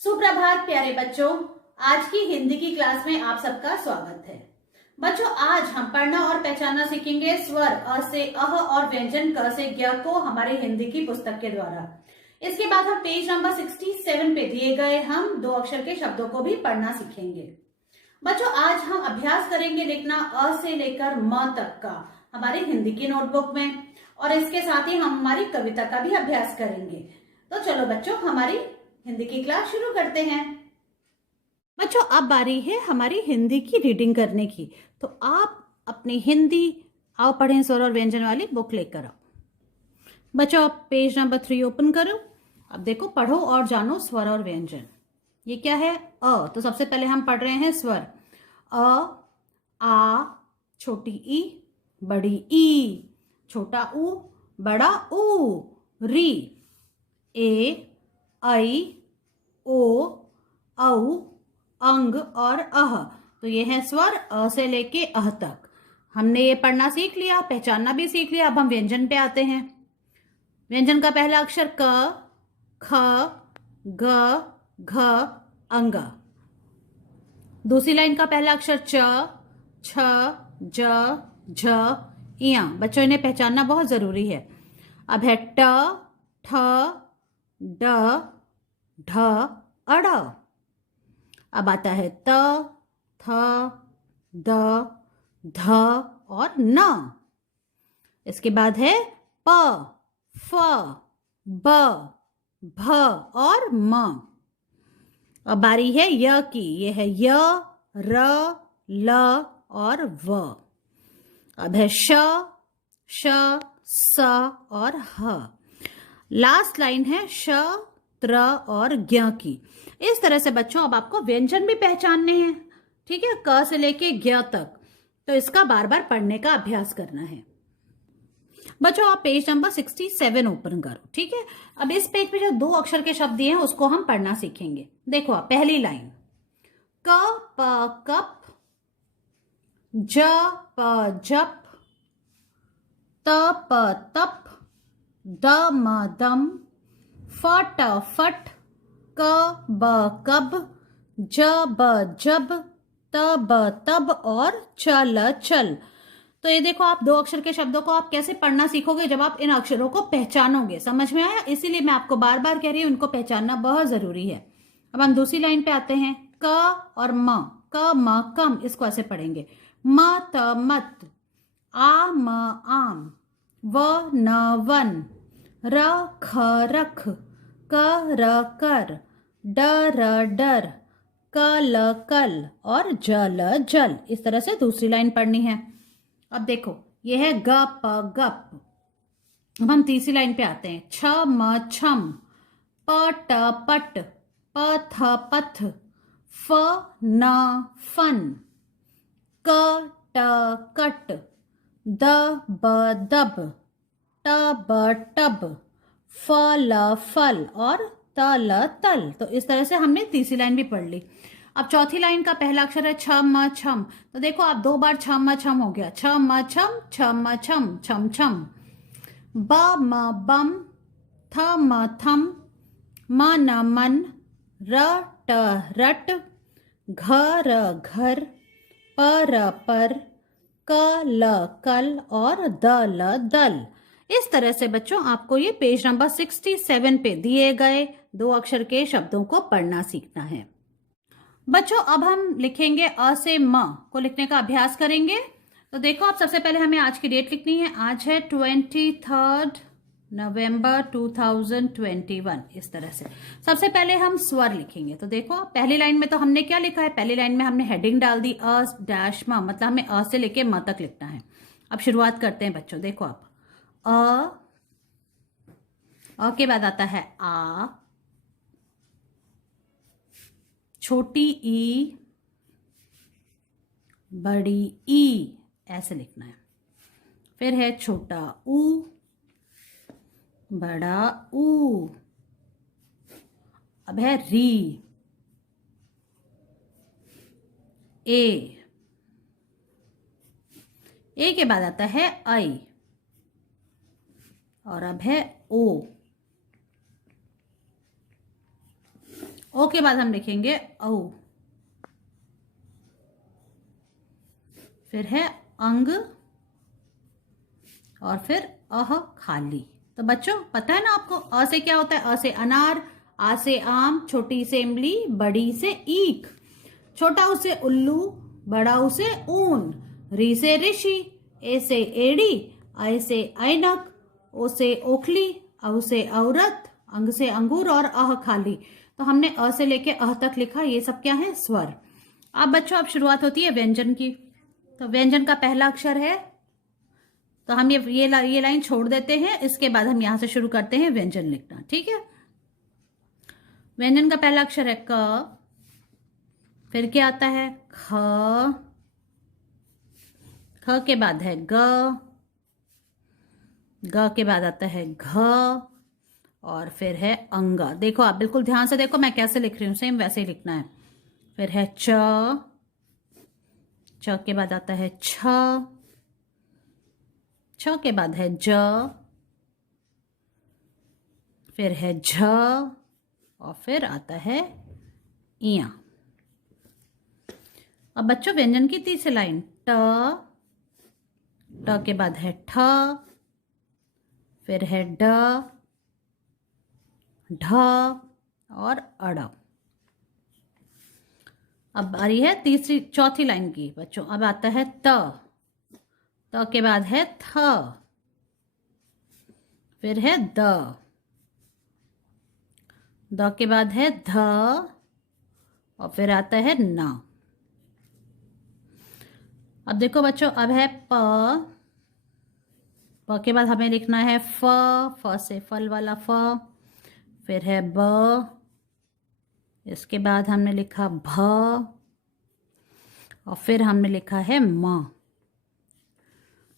सुप्रभात प्यारे बच्चों। आज की हिंदी की क्लास में आप सबका स्वागत है। बच्चों, आज हम पढ़ना और पहचानना सीखेंगे स्वर अ से अह और व्यंजन क से ज्ञ को हमारे हिंदी की पुस्तक के द्वारा। इसके बाद हम पेज नंबर 67 पे दिए गए हम दो अक्षर के शब्दों को भी पढ़ना सीखेंगे। बच्चों, आज हम अभ्यास करेंगे लिखना अ से लेकर म तक का हमारी हिंदी की नोटबुक में, और इसके साथ ही हम हमारी कविता का भी अभ्यास करेंगे। तो चलो बच्चों, हमारी हिंदी की क्लास शुरू करते हैं। बच्चों, अब बारी है हमारी हिंदी की रीडिंग करने की। तो आप अपनी हिंदी आओ पढ़ें स्वर और व्यंजन वाली बुक लेकर आओ। बच्चों, आप पेज नंबर 3 ओपन करो। अब देखो, पढ़ो और जानो स्वर और व्यंजन। ये क्या है? अ। तो सबसे पहले हम पढ़ रहे हैं स्वर। अ, आ, छोटी ई, बड़ी ई, छोटा ऊ, बड़ा ऊ, री, ए, ऐ, ओ, औ, अंग और अह। तो ये है स्वर अ से लेके अह तक। हमने ये पढ़ना सीख लिया, पहचानना भी सीख लिया। अब हम व्यंजन पे आते हैं। व्यंजन का पहला अक्षर क, ख, ग, घ, अंग। दूसरी लाइन का पहला अक्षर च, छ, ज, झ, इया। बच्चों, इन्हें पहचानना बहुत जरूरी है। अब है ट, ठ, ड, ढ, अड़। अब आता है त, थ, द, ध और न। इसके बाद है प, फ, ब, भ और म। अब बारी है य की। ये है य, र, ल और व। अब है श, श, स और ह। लास्ट लाइन है श, त्र और ज्ञ की। इस तरह से बच्चों अब आपको व्यंजन भी पहचानने हैं, ठीक है, क से लेके ज्ञ तक। तो इसका बार बार पढ़ने का अभ्यास करना है। बच्चों, आप पेज नंबर 67 ओपन करो, ठीक है। अब इस पेज पे जो दो अक्षर के शब्द दिए हैं उसको हम पढ़ना सीखेंगे। देखो, आप पहली लाइन क, प, कप, ज, प, जप, त, प, तप, द, म, दम, फ, ट, फट, क, ब, कब, ज, ब, जब, त, ब, तब और च, ल, चल। तो ये देखो, आप दो अक्षर के शब्दों को आप कैसे पढ़ना सीखोगे जब आप इन अक्षरों को पहचानोगे। समझ में आया? इसीलिए मैं आपको बार बार कह रही हूं, इनको पहचानना बहुत जरूरी है। अब हम दूसरी लाइन पे आते हैं। क और म। क, म, कम। इसको ऐसे पढ़ेंगे। म, त, मत, आ, म, आम, व, न, वन, र, ख, रख, क, र, कर, ड, र, डर, क, ल, कल और ज, ल, जल। इस तरह से दूसरी लाइन पढ़नी है। अब देखो, ये है ग, प, गप। अब हम तीसरी लाइन पे आते हैं। छ, म, छम, प, ट, पट, प, थ, पथ, फ, न, फन, क, ट, कट, द, ब, दब, ट, ब, टब, फ, ल, फल और त, ल, तल। तो इस तरह से हमने तीसरी लाइन भी पढ़ ली। अब चौथी लाइन का पहला अक्षर है छ, म, छम। तो देखो, आप दो बार छ, म, छम हो गया। छ, म, छम, छ, म, छम, छम, छम। ब, म, बम, थ, म, थम, म, न, मन, र, ट, रट, घ, र, घर, प, र, पर, क, ल, कल और द, ल, दल। इस तरह से बच्चों आपको ये पेज नंबर 67 पे दिए गए दो अक्षर के शब्दों को पढ़ना सीखना है। बच्चों, अब हम लिखेंगे अ से म को लिखने का अभ्यास करेंगे। तो देखो, आप सबसे पहले हमें आज की डेट लिखनी है। आज है 23 नवंबर 2021। इस तरह से सबसे पहले हम स्वर लिखेंगे। तो देखो, पहली लाइन में तो हमने क्या लिखा है? पहली लाइन में हमने हेडिंग डाल दी अ डैश म, मतलब हमें अ से लेके म तक लिखना है। अब शुरुआत करते हैं बच्चों। देखो, आप अ के बाद आता है आ, छोटी ई, बड़ी ई, ऐसे लिखना है। फिर है छोटा ऊ, बड़ा ऊ। अब है री, ए के बाद आता है आई, और अब है ओ के बाद हम लिखेंगे औ, फिर है अंग और फिर अह खाली। तो बच्चों पता है ना आपको अ से क्या होता है? अ से अनार, आ से आम, छोटी से इमली, बड़ी से ईख, छोटा उ से उल्लू, बड़ा उ से ऊन, री से ऋषि, ए से एड़ी, ऐ से ऐनक, ओ से ओखली, औ से औरत, अंग से अंगूर और अह खाली। तो हमने अ से लेके अह तक लिखा, ये सब क्या है? स्वर। अब बच्चों अब शुरुआत होती है व्यंजन की। तो व्यंजन का पहला अक्षर है, तो हम ये लाइन छोड़ देते हैं, इसके बाद हम यहां से शुरू करते हैं व्यंजन लिखना, ठीक है। व्यंजन का पहला अक्षर है क, फिर क्या आता है? ख, ख के बाद है ग, ग के बाद आता है घ और फिर है अंग। देखो आप बिल्कुल ध्यान से देखो मैं कैसे लिख रही हूं, सेम वैसे ही लिखना है। फिर है च, च के बाद आता है छ, छ के बाद है ज, फिर है झ और फिर आता है इया। अब बच्चों व्यंजन की तीसरी लाइन ट, ट के बाद है ठ, फिर है ड, ढ और अड़। अब आ रही है चौथी लाइन की बच्चों। अब आता है त, त के बाद है थ, फिर है द, द के बाद है ध और फिर आता है न। अब देखो बच्चों अब है प, प के बाद हमें लिखना है फ, फ से फल वाला फ, फिर है ब, इसके बाद हमने लिखा भ और फिर हमने लिखा है म।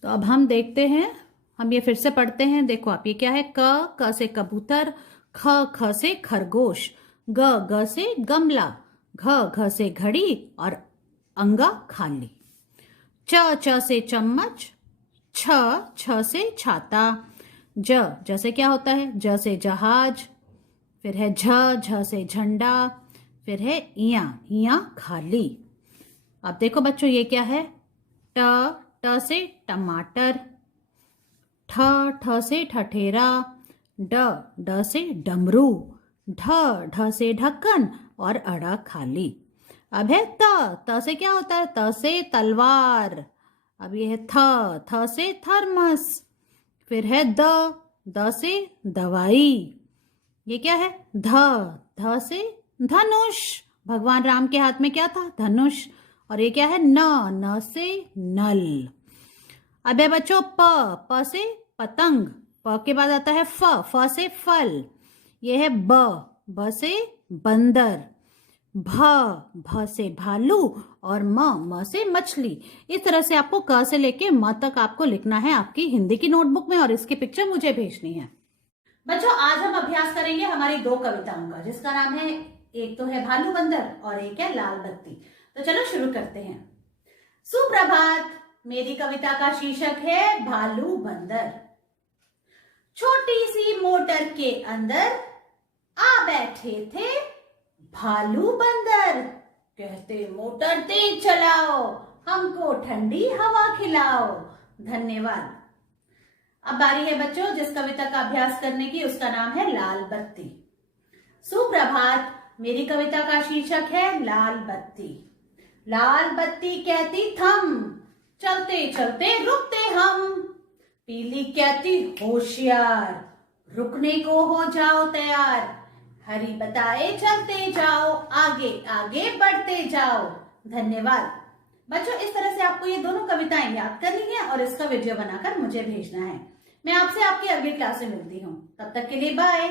तो अब हम देखते हैं, हम ये फिर से पढ़ते हैं। देखो आप ये क्या है? क, क से कबूतर, ख, ख से खरगोश, ग, ग से गमला, घ, घ से घड़ी और अंगा खाली। च, च से चम्मच, छ, छ से छाता, ज, ज से क्या होता है? ज से जहाज, फिर है झ, झ से झंडा, फिर है इया, इया खाली। अब देखो बच्चों ये क्या है? ट, ट से टमाटर, ठ, ठ से ठठेरा, ड, ड से डमरू, ढ, ढ से ढक्कन और अड़ा खाली। अब है त, त से क्या होता है? त से तलवार। अब ये है थ, थ से थर्मस, फिर है द, द से दवाई। ये क्या है? ध, ध से धनुष, भगवान राम के हाथ में क्या था? धनुष। और ये क्या है? न, न से नल। अब है बच्चों प, प से पतंग, प के बाद आता है फ, फ से फल। ये है ब, ब से बंदर, भ, भ से भालू और म, म से मछली। इस तरह से आपको क से लेके म तक आपको लिखना है आपकी हिंदी की नोटबुक में और इसकी पिक्चर मुझे भेजनी है। बच्चों आज हम अभ्यास करेंगे हमारी दो कविताओं का, जिसका नाम है, एक तो है भालू बंदर और एक है लाल बत्ती। तो चलो शुरू करते हैं। सुप्रभात, मेरी कविता का शीर्षक है भालू बंदर। छोटी सी मोटर के अंदर आ बैठे थे भालू बंदर, कहते मोटर तेज चलाओ, हमको ठंडी हवा खिलाओ। धन्यवाद। अब बारी है बच्चों जिस कविता का अभ्यास करने की, उसका नाम है लाल बत्ती। सुप्रभात, मेरी कविता का शीर्षक है लाल बत्ती। लाल बत्ती कहती थम, चलते चलते रुकते हम। पीली कहती होशियार, रुकने को हो जाओ तैयार। हरी बताए चलते जाओ, आगे आगे बढ़ते जाओ। धन्यवाद। बच्चों इस तरह से आपको ये दोनों कविताएं याद करनी है और इसका वीडियो बनाकर मुझे भेजना है। मैं आपसे आपकी अगली क्लास में मिलती हूँ, तब तक के लिए बाय।